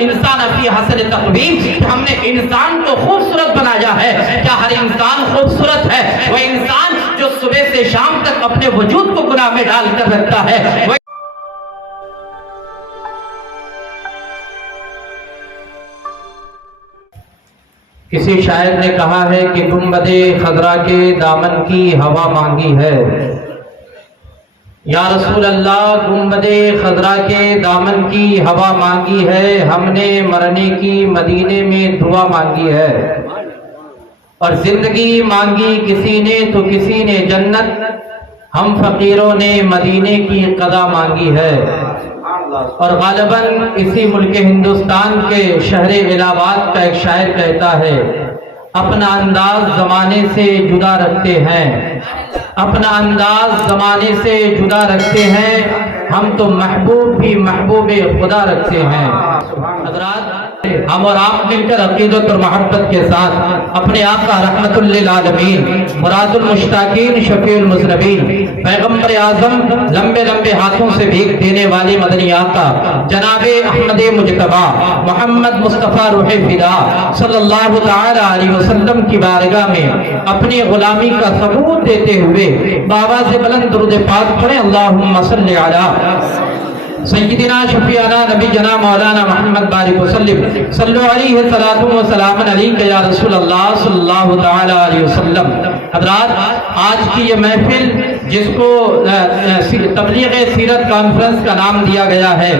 الانسان فی حسن تقویم، ہم نے انسان کو خوبصورت بنایا ہے۔ کیا ہر انسان خوبصورت ہے؟ وہ انسان جو صبح سے شام تک اپنے وجود کو گناہ میں ڈال کر رکھتا ہے، وہ کسی شاعر نے کہا ہے کہ گنبد خضرا کے دامن کی ہوا مانگی ہے۔ یا رسول اللہ، گنبد خضرا کے دامن کی ہوا مانگی ہے، ہم نے مرنے کی مدینے میں دعا مانگی ہے، اور زندگی مانگی کسی نے تو کسی نے جنت، ہم فقیروں نے مدینے کی قضا مانگی ہے۔ اور غالباً اسی ملک ہندوستان کے شہر الہ آباد کا ایک شاعر کہتا ہے، اپنا انداز زمانے سے جدا رکھتے ہیں، اپنا انداز زمانے سے جدا رکھتے ہیں، ہم تو محبوب بھی محبوب خدا رکھتے ہیں۔ حضرات، ہم اور آپ مل کر عقیدت اور محبت کے ساتھ اپنے آقا رحمت للعالمین، مراد المشتاقین، شفیع المذنبین، پیغمبر اعظم، لمبے لمبے ہاتھوں سے بھیک دینے والی مدنی آقا جناب احمد مجتبی محمد مصطفیٰ روح فدا صلی اللہ تعالی علیہ وسلم کی بارگاہ میں اپنی غلامی کا ثبوت دیتے ہوئے بآواز بلند درود پاک پڑھیں، اللہم صلی علی سیدنا شفیعنا نبی جناب مولانا محمد بارک وسلم، صلو علیہ صلاۃ و سلام علیک یا رسول اللہ صلی اللہ تعالی علیہ وسلم۔ حضرات، آج کی یہ محفل جس کو تبلیغ سیرت کانفرنس کا نام دیا گیا ہے،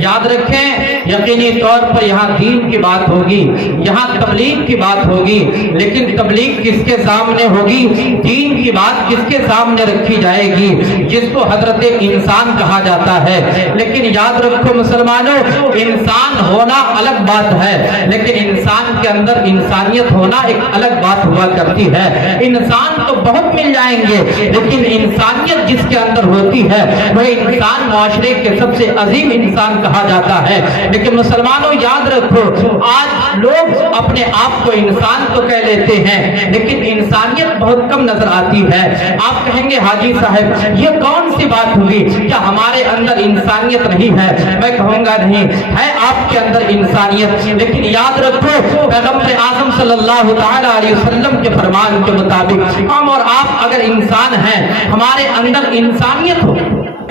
یاد رکھیں یقینی طور پر یہاں دین کی بات ہوگی، یہاں تبلیغ کی بات ہوگی، لیکن تبلیغ کس کے سامنے ہوگی، دین کی بات کس کے سامنے رکھی جائے گی، جس کو حضرت انسان کہا جاتا ہے۔ لیکن یاد رکھو مسلمانوں، انسان ہونا الگ بات ہے، لیکن انسان کے اندر انسانیت ہونا ایک الگ بات ہوا کرتی ہے۔ انسان تو بہت مل جائیں گے، لیکن انسانیت جس کے اندر ہوتی ہے وہ انسان معاشرے کے سب سے عظیم انسان کہا جاتا ہے۔ لیکن مسلمانوں یاد رکھو، آج لوگ اپنے آپ کو انسان تو کہہ لیتے ہیں، لیکن انسانیت بہت کم نظر آتی ہے۔ آپ کہیں گے حاجی صاحب یہ کون سی بات ہوئی، کیا ہمارے اندر انسانیت نہیں ہے؟ میں کہوں گا نہیں ہے، آپ کے اندر انسانیت، لیکن یاد رکھو پیغمبر اعظم صلی اللہ تعالی علیہ وسلم کے فرمان کے مطابق ہم اور آپ اگر انسان ہیں، ہمارے اندر انسانیت ہو،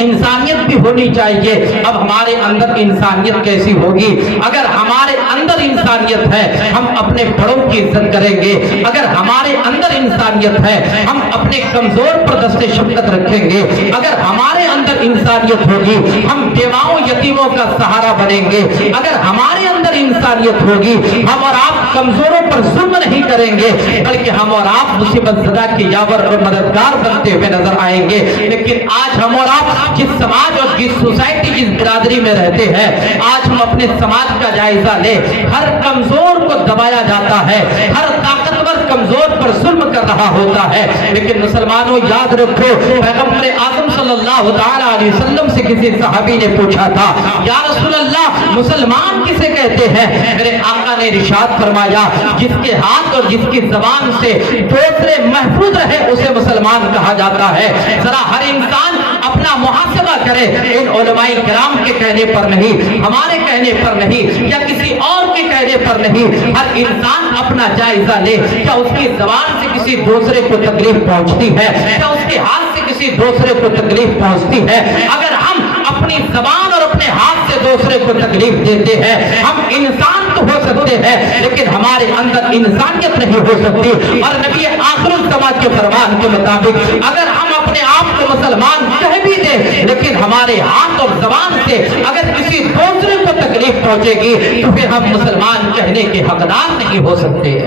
انسانیت بھی ہونی چاہیے۔ اب ہمارے اندر انسانیت کیسی ہوگی؟ اگر ہمارے اندر انسانیت ہے ہم اپنے بڑوں کی عزت کریں گے، اگر ہمارے اندر انسانیت ہے ہم اپنے کمزور پر دست شفقت رکھیں گے، اگر ہمارے اندر انسانیت ہوگی ہم بیواؤں یتیموں کا سہارا بنیں گے، اگر ہمارے اندر انسانیت ہوگی ہم اور آپ کمزوروں پر ظلم نہیں کریں گے، بلکہ ہم اور آپ مصیبت زدہ کی یاور اور مددگار بنتے ہوئے نظر آئیں گے۔ لیکن آج ہم اور آپ جس سماج اور جس سوسائٹی جس برادری میں رہتے ہیں، آج ہم اپنے سماج کا جائزہ لیں، ہر کمزور کو دبایا جاتا ہے، ہر طاقتور کمزور پر ظلم کر رہا ہوتا ہے۔ لیکن مسلمانوں یاد رکھو پیغمبر اعظم صلی اللہ تعالی علیہ وسلم سے کسی صحابی نے پوچھا تھا، یا رسول اللہ مسلمان کسے کہتے ہیں؟ میرے آقا نے ارشاد فرمایا، جس کے ہاتھ اور جس کی زبان سے دوسرے محفوظ رہے اسے مسلمان کہا جاتا ہے۔ ذرا ہر انسان اپنا محاسبہ کرے، ان علماء کرام کے کہنے پر نہیں، ہمارے کہنے پر نہیں، یا کسی اور کے کہنے پر نہیں، ہر انسان اپنا جائزہ لے، کیا اس کی زبان سے کسی دوسرے کو تکلیف پہنچتی ہے؟ کیا اس کے ہاتھ سے کسی دوسرے کو تکلیف پہنچتی ہے؟ اگر ہم اپنی زبان اور اپنے ہاتھ سے دوسرے کو تکلیف دیتے ہیں، ہم انسان تو ہو سکتے ہیں لیکن ہمارے اندر انسانیت نہیں ہو سکتی۔ اور نبی آخر الزمان کے فرمان کے مطابق اگر ہم اپنے آپ کو مسلمان کہہ بھی دیں، لیکن ہمارے ہاتھ اور زبان سے اگر کسی دوسرے کو تکلیف پہنچے گی تو پھر ہم مسلمان کہنے کے حقدار نہیں ہو سکتے۔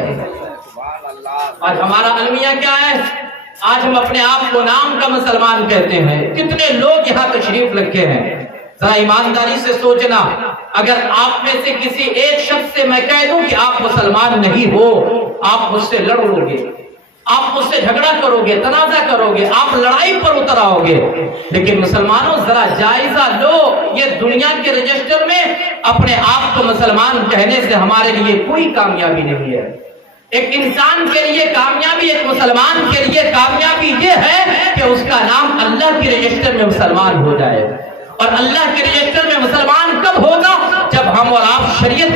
آج ہمارا المیہ کیا ہے؟ آج ہم اپنے آپ کو نام کا مسلمان کہتے ہیں۔ کتنے لوگ یہاں تشریف رکھے ہیں، ذرا ایمانداری سے سوچنا، اگر آپ میں سے کسی ایک شخص سے میں کہہ دوں کہ آپ مسلمان نہیں ہو، آپ مجھ سے لڑو گے، آپ مجھ سے جھگڑا کرو گے، تنازع کرو گے، آپ لڑائی پر اتر آؤ گے۔ لیکن مسلمانوں ذرا جائزہ لو، یہ دنیا کے رجسٹر میں اپنے آپ کو مسلمان کہنے سے ہمارے لیے کوئی کامیابی نہیں ہے۔ ایک انسان کے لیے کامیابی، ایک مسلمان کے لیے کامیابی یہ ہے کہ اس کا نام اللہ کے رجسٹر میں مسلمان ہو جائے۔ اور اللہ کے رجسٹر میں مسلمان کب ہوگا؟ جب ہم اور آپ شریعت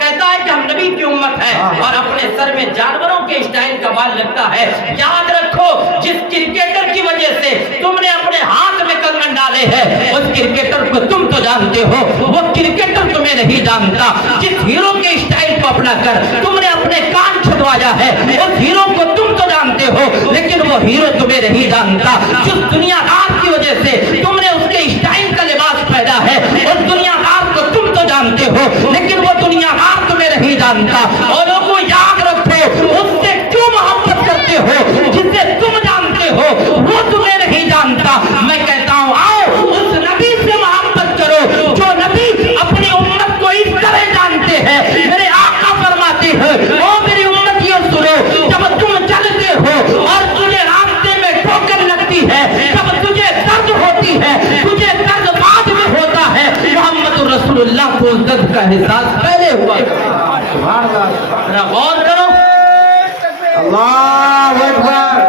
کہتا ہے کہ ہم نبی کی امت ہے اور اپنے سر میں جانوروں کے اسٹائل کا بال لگتا ہے. یاد رکھو جس کرکٹر کی وجہ سے تم نے اپنے ہاتھ میں کنگن ڈالے ہیں اس کرکٹر کو تم تو جانتے ہو, وہ کرکٹر تمہیں نہیں جانتا. جس ہیرو کے اسٹائل کو اپنا کر تم نے اپنے کان چھدوایا ہے اس ہیرو کو تم تو جانتے ہو لیکن وہ ہیرو تمہیں نہیں جانتا. جس دنیا دار کی وجہ سے تم نے اس کے اسٹائل کا لباس پہنا ہے اس دنیا دار کو تم تو جانتے ہو لیکن وہ دنیا دار تمہیں نہیں جانتا. اور لوگوں یاد رکھو اس سے کیوں محبت کرتے ہو جسے تم جانتے ہو وہ تمہیں نہیں جانتا. میں کہتا ہوں آؤ اس نبی سے محبت کرو جو نبی اپنی امت کو اس طرح جانتے ہیں. میرے آقا فرماتے ہیں او میری امتیوں سنو, جب تم چلتے ہو اور تجھے راستے میں ٹھوکر لگتی ہے, جب تجھے درد ہوتی ہے, تجھے درد بعد میں ہوتا ہے, محمد رسول اللہ کو اس درد کا احساس پہلے ہوا. ذرا غور کرو. اللہ اکبر,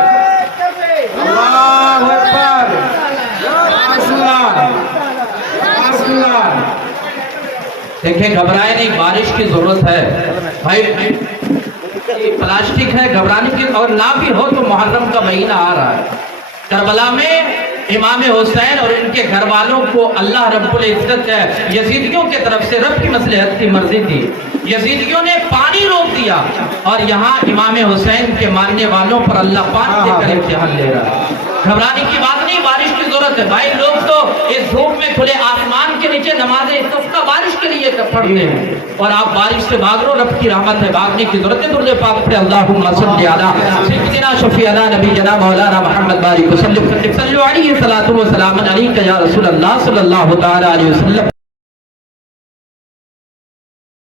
اللہ اکبر, رسول اللہ, رسول اللہ. دیکھیں گھبرائے نہیں, بارش کی ضرورت ہے بھائی. پلاسٹک ہے گھبرانے کی, اور نہ بھی ہو تو محرم کا مہینہ آ رہا ہے. کربلا میں امام حسین اور ان کے گھر والوں کو اللہ رب العزت یزیدیوں کے طرف سے رب کی مصلحت کی مرضی تھی. یزیدیوں نے پانی روک دیا اور یہاں امام حسین کے ماننے والوں پر اللہ پانی دے کر امتحان لے رہا ہے. گھبرانے کی بات نہیں, بارش کی ضرورت ہے بھائی. لوگ تو اس دھوپ میں کھلے آسمان کے نیچے نمازیں استسقا بارش کے لیے پڑھتے ہیں اور آپ بارش سے بھاگ رہو. رب کی رحمت ہے, بھاگنے کی ضرورت ہے. درود پاک پڑھے اللہم صلی علی سیدنا شفیعنا نبینا مولانا محمد بارک وسلم. صلو علیہ الصلوۃ والسلام علیک یا رسول اللہ صلی اللہ تعالی علیہ وسلم.